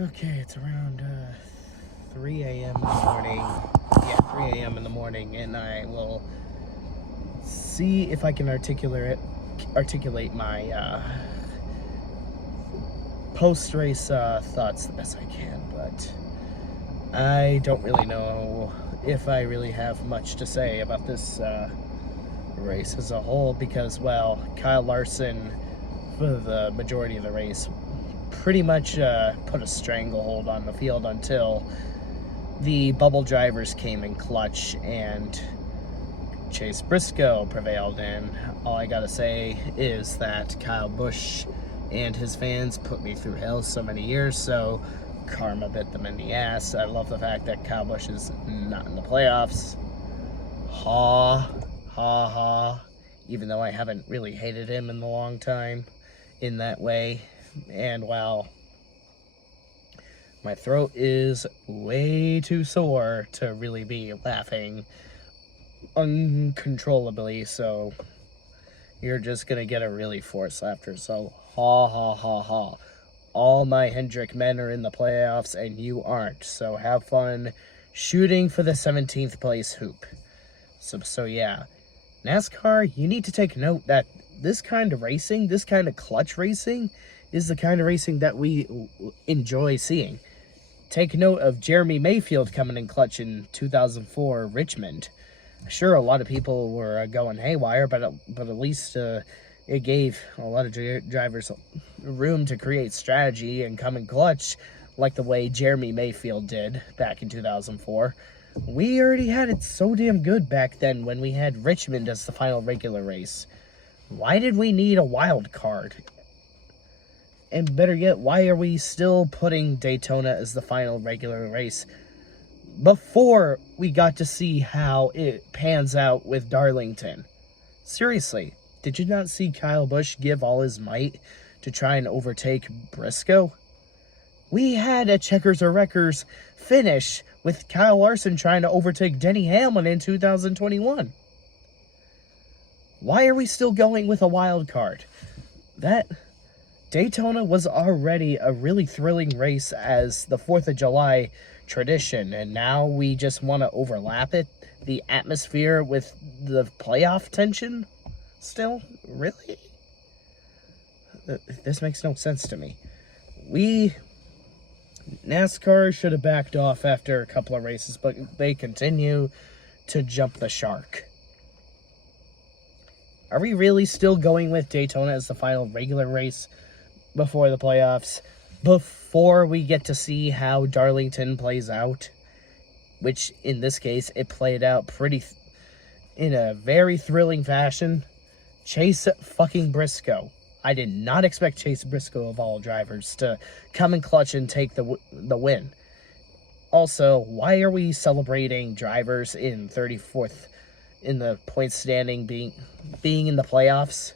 Okay, it's around 3 a.m. in the morning. Yeah, 3 a.m. in the morning, and I will see if I can articulate my post-race thoughts the best I can, but I don't really know if I really have much to say about this race as a whole because, well, Kyle Larson, for the majority of the race, pretty much put a stranglehold on the field until the bubble drivers came in clutch and Chase Briscoe prevailed. And all I gotta say is that Kyle Busch and his fans put me through hell so many years, so karma bit them in the ass. I love the fact that Kyle Busch is not in the playoffs. Ha, ha, ha. Even though I haven't really hated him in a long time in that way. And while my throat is way too sore to really be laughing uncontrollably, so you're just gonna get a really forced laughter. So ha ha ha ha. All my Hendrick men are in the playoffs and you aren't, so have fun shooting for the 17th place hoop. So yeah, NASCAR, you need to take note that this kind of racing, this kind of clutch racing, is the kind of racing that we enjoy seeing. Take note of Jeremy Mayfield coming in clutch in 2004 Richmond. Sure, a lot of people were going haywire, but at least it gave a lot of drivers room to create strategy and come in clutch like the way Jeremy Mayfield did back in 2004. We already had it so damn good back then when we had Richmond as the final regular race. Why did we need a wild card? And better yet, why are we still putting Daytona as the final regular race before we got to see how it pans out with Darlington? Seriously, did you not see Kyle Busch give all his might to try and overtake Briscoe? We had a checkers or wreckers finish with Kyle Larson trying to overtake Denny Hamlin in 2021. Why are we still going with a wild card? That Daytona was already a really thrilling race as the 4th of July tradition, and now we just want to overlap it, the atmosphere with the playoff tension still? Really? This makes no sense to me. NASCAR should have backed off after a couple of races, but they continue to jump the shark. Are we really still going with Daytona as the final regular race before the playoffs, before we get to see how Darlington plays out? Which, in this case, it played out in a very thrilling fashion. Chase fucking Briscoe. I did not expect Chase Briscoe, of all drivers, to come in clutch and take the win. Also, why are we celebrating drivers in 34th in the point standing being in the playoffs?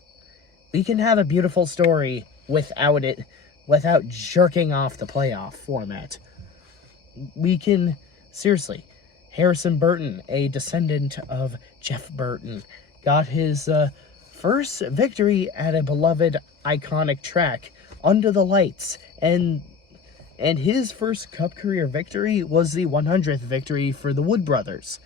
We can have a beautiful story without jerking off the playoff format. We can, seriously, Harrison Burton, a descendant of Jeff Burton, got his first victory at a beloved iconic track under the lights, and his first Cup career victory was the 100th victory for the Wood brothers.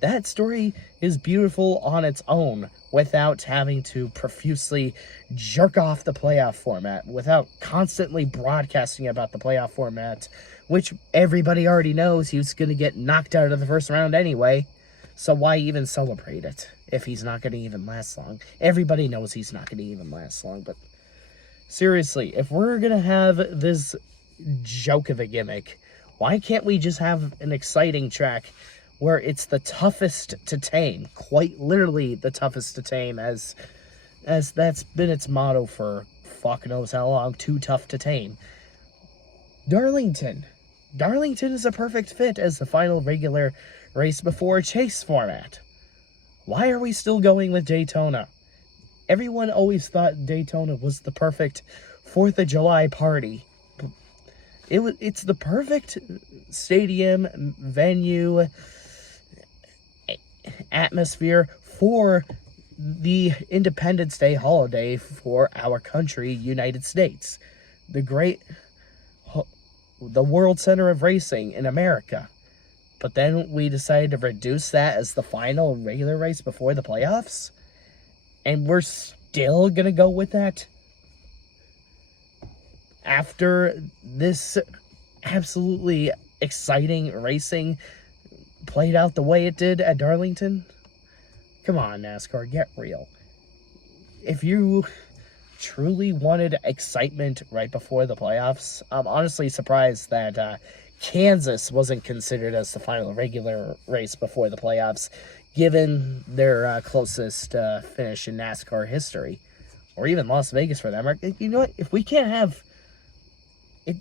That story is beautiful on its own without having to profusely jerk off the playoff format, without constantly broadcasting about the playoff format, which everybody already knows he's going to get knocked out of the first round anyway. So why even celebrate it if he's not going to even last long? Everybody knows he's not going to even last long, but seriously, if we're going to have this joke of a gimmick, why can't we just have an exciting track where it's the toughest to tame, quite literally the toughest to tame, as that's been its motto for fuck knows how long, too tough to tame. Darlington is a perfect fit as the final regular race before a chase format. Why are we still going with Daytona? Everyone always thought Daytona was the perfect 4th of July party. It's the perfect stadium, venue, atmosphere for the Independence Day holiday for our country, United States. The great the world center of racing in America. But then we decided to reduce that as the final regular race before the playoffs. And we're still going to go with that after this absolutely exciting racing played out the way it did at Darlington. Come on, NASCAR, get real. If you truly wanted excitement right before the playoffs, I'm honestly surprised that Kansas wasn't considered as the final regular race before the playoffs, given their closest finish in NASCAR history, or even Las Vegas for them. You know what? If we can't have it,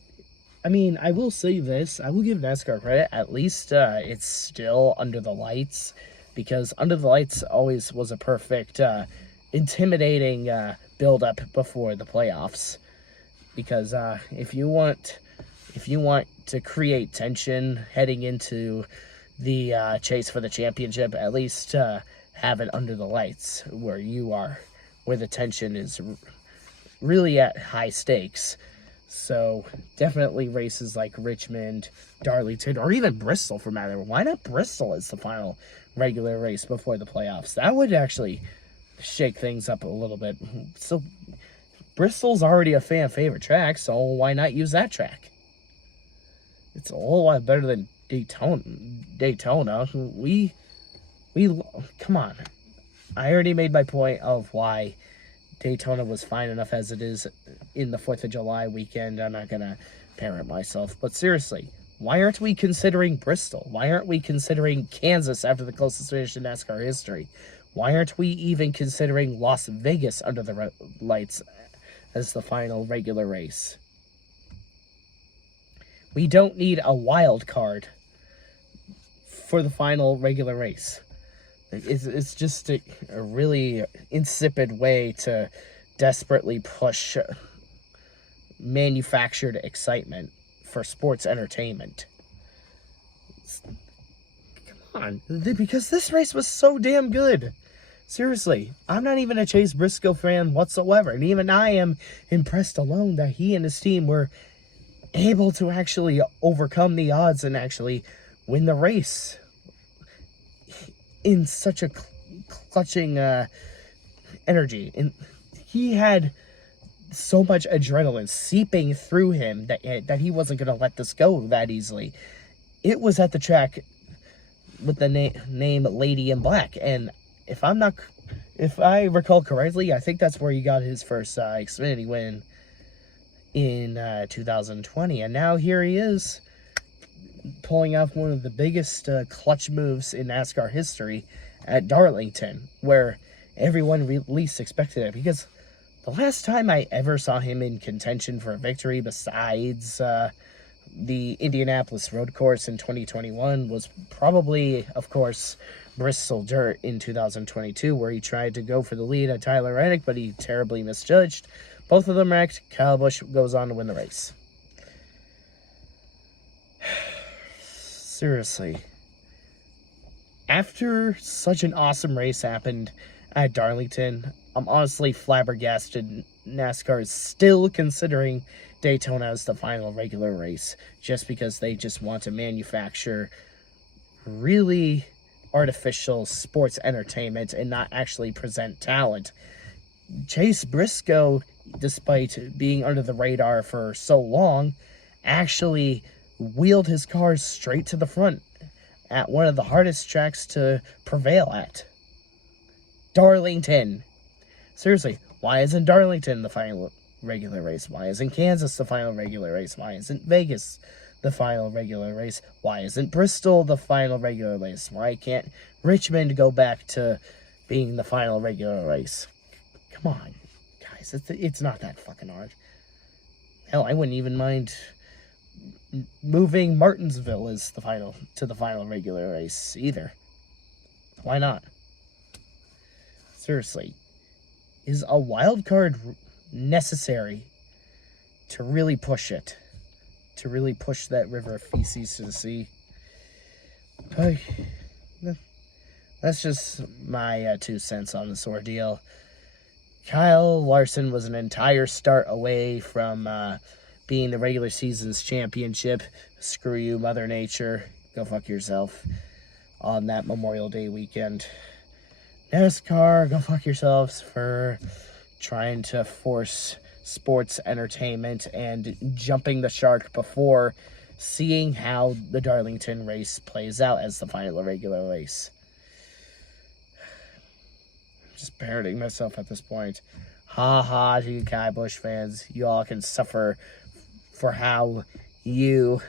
I mean, I will say this: I will give NASCAR credit. At least it's still Under the Lights, because Under the Lights always was a perfect, intimidating build-up before the playoffs. Because if you want to create tension heading into the chase for the championship, at least have it Under the Lights, where the tension is really at high stakes. So definitely races like Richmond, Darlington, or even Bristol for matter. Why not Bristol as the final regular race before the playoffs? That would actually shake things up a little bit. So Bristol's already a fan favorite track, so why not use that track? It's a whole lot better than Daytona. We come on. I already made my point of why Daytona was fine enough as it is in the 4th of July weekend. I'm not going to parent myself. But seriously, why aren't we considering Bristol? Why aren't we considering Kansas after the closest finish in NASCAR history? Why aren't we even considering Las Vegas Under the Lights as the final regular race? We don't need a wild card for the final regular race. It's just a really insipid way to desperately push manufactured excitement for sports entertainment. Come on, because this race was so damn good. Seriously, I'm not even a Chase Briscoe fan whatsoever, and even I am impressed alone that he and his team were able to actually overcome the odds and actually win the race in such a clutching energy. And he had so much adrenaline seeping through him that he wasn't going to let this go that easily. It was at the track with the name Lady in Black, and if I recall correctly, I think that's where he got his first Xfinity win in 2020, and now here he is pulling off one of the biggest clutch moves in NASCAR history at Darlington, where everyone least expected it. Because the last time I ever saw him in contention for a victory besides the Indianapolis road course in 2021 was probably, of course, Bristol Dirt in 2022, where he tried to go for the lead at Tyler Reddick, but he terribly misjudged. Both of them wrecked. Kyle Busch goes on to win the race. Seriously. After such an awesome race happened at Darlington, I'm honestly flabbergasted NASCAR is still considering Daytona as the final regular race, just because they just want to manufacture really artificial sports entertainment and not actually present talent. Chase Briscoe, despite being under the radar for so long, actually wheeled his cars straight to the front at one of the hardest tracks to prevail at. Darlington. Seriously, why isn't Darlington the final regular race? Why isn't Kansas the final regular race? Why isn't Vegas the final regular race? Why isn't Bristol the final regular race? Why can't Richmond go back to being the final regular race? Come on, guys, it's not that fucking hard. Hell, I wouldn't even mind moving Martinsville as the final regular race either. Why not? Seriously, is a wild card necessary to really push it? To really push that river of feces to the sea? That's just my 2 cents on this ordeal. Kyle Larson was an entire start away from being the regular season's championship. Screw you, Mother Nature. Go fuck yourself on that Memorial Day weekend. NASCAR, go fuck yourselves for trying to force sports entertainment and jumping the shark before seeing how the Darlington race plays out as the final regular race. Just parroting myself at this point. Ha ha to you Kai Busch fans. You all can suffer for how you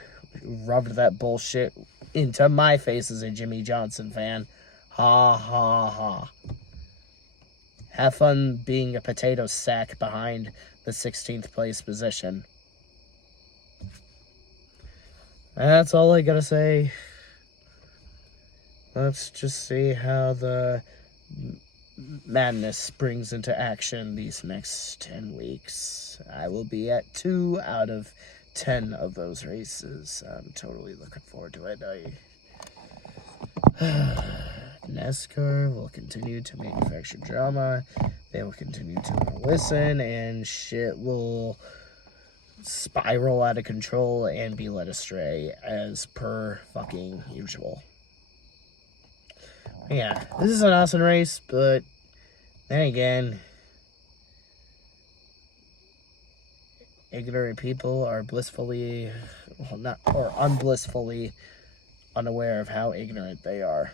rubbed that bullshit into my face as a Jimmy Johnson fan. Ha ha ha. Have fun being a potato sack behind the 16th place position. That's all I gotta say. Let's just see how the madness springs into action these next 10 weeks. I will be at 2 out of 10 of those races. I'm totally looking forward to it. NASCAR will continue to manufacture drama. They will continue to listen, and shit will spiral out of control and be led astray as per fucking usual. Yeah, this is an awesome race, but then again, ignorant people are blissfully, well, not, or unblissfully unaware of how ignorant they are.